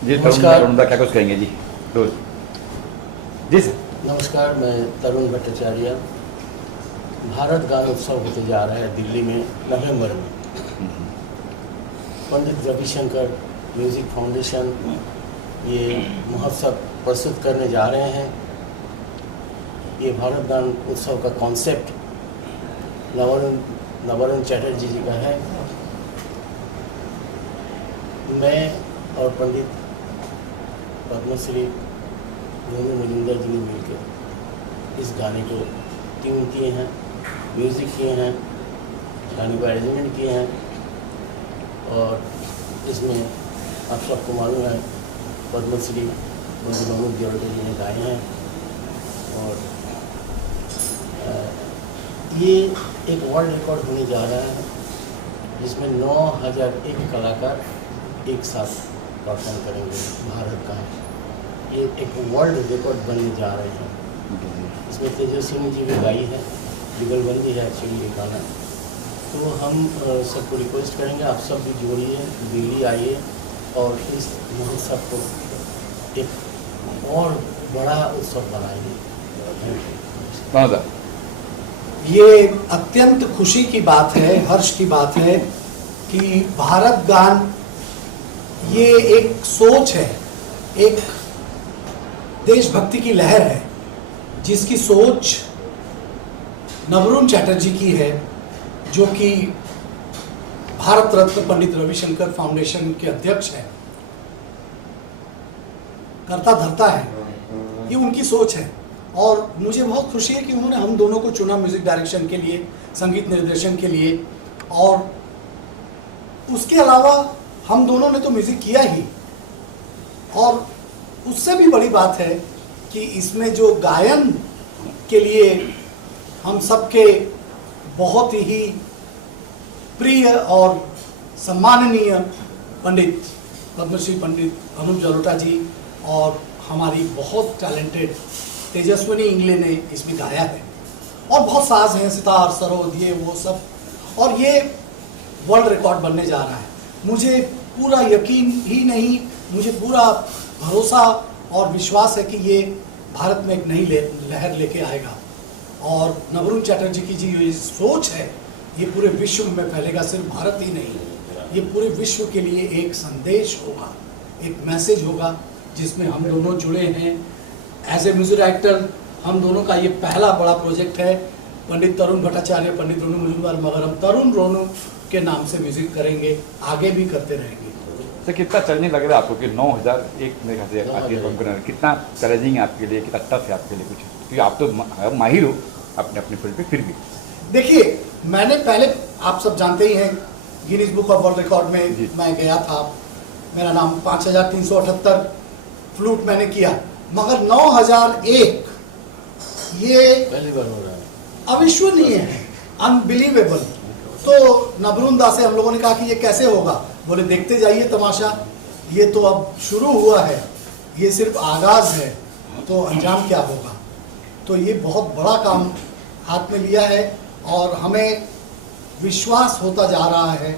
जी नमस्कार। तरुण क्या कुछ कहेंगे जी रोज जी सर। नमस्कार, मैं तरुण भट्टाचार्य। भारत गान उत्सव होते जा रहा है दिल्ली में नवंबर में। पंडित रविशंकर म्यूज़िक फाउंडेशन ये महोत्सव प्रस्तुत करने जा रहे हैं। ये भारत गान उत्सव का कॉन्सेप्ट नवरुण चटर्जी जी का है। मैं और पंडित पद्मश्री रोनू मजुमदार जी ने मिलकर इस गाने को ट्यून किए हैं, म्यूज़िक किए हैं, गाने को अरेंजमेंट किए हैं और इसमें आप सबको मालूम है पद्मश्री रोनू मजुमदार जी ने गाए हैं। और ये एक वर्ल्ड रिकॉर्ड होने जा रहा है जिसमें 9001 कलाकार एक साथ परफॉर्म करेंगे भारत का। ये एक वर्ल्ड रिकॉर्ड बनने जा रहे हैं। इसमें तेजस्विनी जी भी गाई है, जुगलबंदी है एक्चुअली ये गाना। तो हम सबको रिक्वेस्ट करेंगे आप सब भी जोड़िए, दिल्ली आइए और इस महोत्सव को एक और बड़ा उत्सव बनाइए। ये अत्यंत खुशी की बात है, हर्ष की बात है कि भारत गान ये एक सोच है, एक देशभक्ति की लहर है जिसकी सोच नवरुण चटर्जी की है, जो कि भारत रत्न पंडित रविशंकर फाउंडेशन के अध्यक्ष हैं, करता धरता है। ये उनकी सोच है और मुझे बहुत खुशी है कि उन्होंने हम दोनों को चुना म्यूजिक डायरेक्शन के लिए, संगीत निर्देशन के लिए। और उसके अलावा हम दोनों ने तो म्यूजिक किया ही, और उससे भी बड़ी बात है कि इसमें जो गायन के लिए हम सबके बहुत ही प्रिय और सम्माननीय पंडित पद्मश्री पंडित अनुप जलोटा जी और हमारी बहुत टैलेंटेड तेजस्विनी इंगले ने इसमें गाया है। और बहुत साज हैं, सितार, सरोद, ये वो सब, और ये वर्ल्ड रिकॉर्ड बनने जा रहा है। मुझे पूरा यकीन ही नहीं, मुझे पूरा भरोसा और विश्वास है कि ये भारत में एक नई लहर लेके आएगा। और नवरुण चटर्जी की जी ये सोच है ये पूरे विश्व में फैलेगा। सिर्फ भारत ही नहीं, ये पूरे विश्व के लिए एक संदेश होगा, एक मैसेज होगा जिसमें हम दोनों जुड़े हैं। एज ए म्यूजिक डायरेक्टर हम दोनों का ये पहला बड़ा प्रोजेक्ट है। पंडित तरुण भट्टाचार्य, पंडित रोनू मजुमदार, मगर हम तरुण रोनू के नाम से म्यूजिक करेंगे, आगे भी करते रहेंगे। तो कितना चैलेंजिंग लग रहा है आपको कि 9001 मेरे ख्याल से आपके परफॉर्म करना, कितना चैलेंजिंग है आपके लिए, कितना टफ है आपके लिए कुछ? क्योंकि आप तो माहिर हो अपने अपने फील्ड पे, फिर भी देखिए, मैंने पहले, आप सब जानते ही हैं, Guinness book of world record में मैं गया था। मेरा नाम 5378 फ्लूट मैंने किया, मगर 9001 ये पहली बार हो रहा है, अविश्वसनीय है, अनबिलीवेबल। तो नवरुण दा से हम लोगों ने कहा कि ये कैसे होगा। बोले देखते जाइए तमाशा, ये तो अब शुरू हुआ है, ये सिर्फ आगाज है, तो अंजाम क्या होगा। तो ये बहुत बड़ा काम हाथ में लिया है और हमें विश्वास होता जा रहा है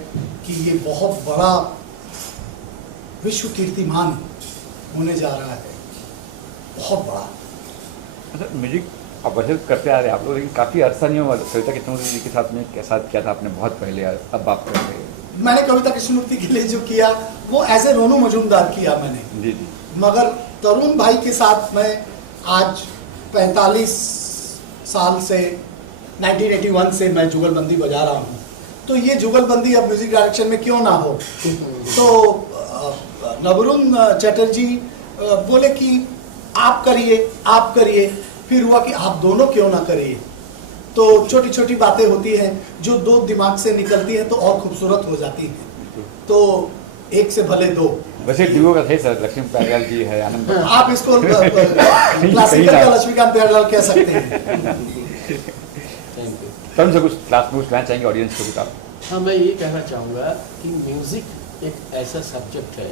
कि ये बहुत बड़ा विश्व कीर्तिमान होने जा रहा है, बहुत बड़ा। अच्छा, म्यूजिक आप वैसे करते आ रहे हैं आप लोग, लेकिन काफ़ी अर्सा नहीं हुआ सविता कृष्णमूर्ति जी के साथ में के साथ किया था आपने बहुत पहले, अब आप कर रहे हैं। मैंने कविता कृष्णमूर्ति के लिए जो किया वो एज ए रोनू मजुमदार किया मैंने। जी जी। मगर तरुण भाई के साथ मैं आज 45 साल से 1981 से मैं जुगलबंदी बजा रहा हूँ। तो ये जुगलबंदी अब म्यूजिक डायरेक्शन में क्यों ना हो। तो नवरुण चटर्जी बोले कि आप करिए, फिर हुआ कि आप दोनों क्यों ना करिए। तो छोटी छोटी बातें होती हैं जो दो दिमाग से निकलती हैं तो और खूबसूरत हो जाती हैं। तो एक से भले दो। वैसे डुओ का थे सर, लक्ष्मी प्यारेलाल जी है, आनंद आप इसको क्लासिकल का लक्ष्मीकांत प्यारेलाल कह सकते हैं। तरुण से कुछ क्लास में कहना चाहेंगे ऑडियंस को? आप? हाँ, मैं ये कहना चाहूँगा कि म्यूज़िक एक ऐसा सब्जेक्ट है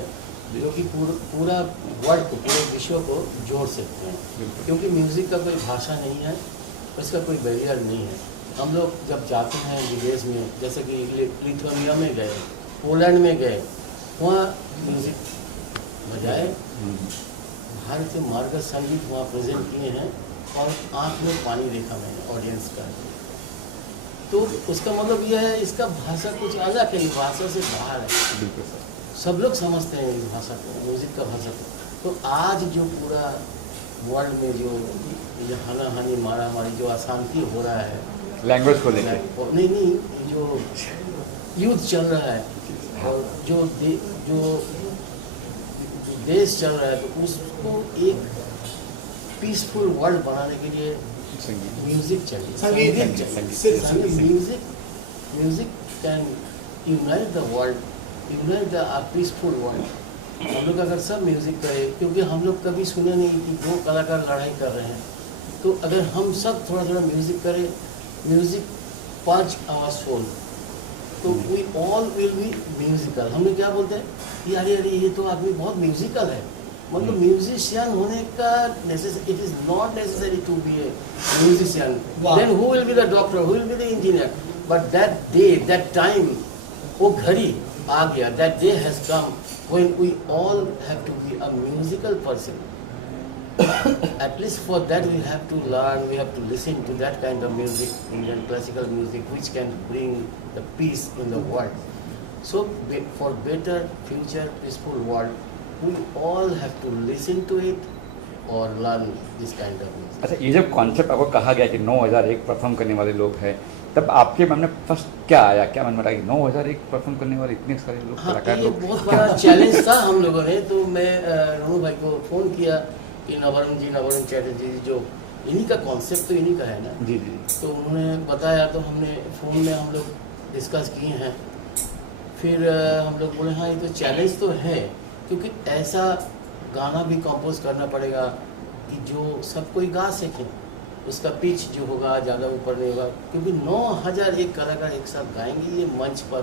जो कि पूरा वर्ल्ड को, पूरे विश्व को जोड़ सकते हैं। क्योंकि म्यूज़िक का कोई भाषा नहीं है, इसका कोई बैरियर नहीं है। हम लोग जब जाते हैं विदेश में, जैसे कि लिथुआनिया में गए, पोलैंड में गए, वहाँ म्यूज़िक बजाए, भारतीय मार्ग संगीत वहाँ प्रेजेंट किए हैं और आँख में पानी देखा मैंने ऑडियंस का। तो उसका मतलब यह है इसका भाषा कुछ अलग है, भाषा से बाहर है। बिल्कुल सर। सब लोग समझते हैं इस भाषा को, म्यूज़िक का भाषा को। तो आज जो पूरा वर्ल्ड में जो ये हानाहानी मारामारी जो अशांति हो रहा है लैंग्वेज को लेकर, नहीं जो युद्ध चल रहा है और जो देश चल रहा है, तो उसको एक पीसफुल वर्ल्ड बनाने के लिए संगीत म्यूजिक चाहिए, संगीत music can unite the world, unite the peaceful world. हम लोग अगर सब म्यूजिक करें, क्योंकि हम लोग कभी सुने नहीं कि दो कलाकार लड़ाई कर रहे हैं, तो अगर हम सब थोड़ा थोड़ा म्यूजिक करें, म्यूजिक पंच आवर सोल, तो we all will be musical. हम लोग क्या बोलते हैं, यार ये तो आदमी बहुत म्यूजिकल है, मतलब म्यूजिशियन होने का it is not necessary to be a musician, then who will be the doctor, who will be the engineer, but that day that time, वो घड़ी आ गया, that day has come when we all have to be a musical person. At least for that we have to learn, we have to listen to that kind of music, Indian classical music, which can bring the peace in the world. So for better future peaceful world, we all have to listen to it or learn this kind of music. अच्छा, ये जब concept आपको कहा गया कि 9001 perform करने वाले लोग हैं, तब आपके मन में फर्स्ट क्या आया, क्या मन में आया कि 9001 परफॉर्म करने वाले इतने सारे लोग, हाँ, कलाकार ये लोग? बहुत बड़ा चैलेंज था हम लोगों ने। तो मैं रोनू भाई को फ़ोन किया कि नवरुण चैटर्जी जी, जो इन्हीं का कॉन्सेप्ट तो इन्हीं का है ना। जी जी। तो उन्होंने बताया, तो हमने फ़ोन में हम लोग डिस्कस किए हैं। फिर हम लोग बोले हाँ, ये तो चैलेंज तो है, क्योंकि ऐसा गाना भी कंपोज करना पड़ेगा कि जो सब कोई गा सके, उसका पिच जो होगा ज़्यादा ऊपर नहीं होगा, क्योंकि 9001 कलाकार एक साथ गाएंगे, ये मंच पर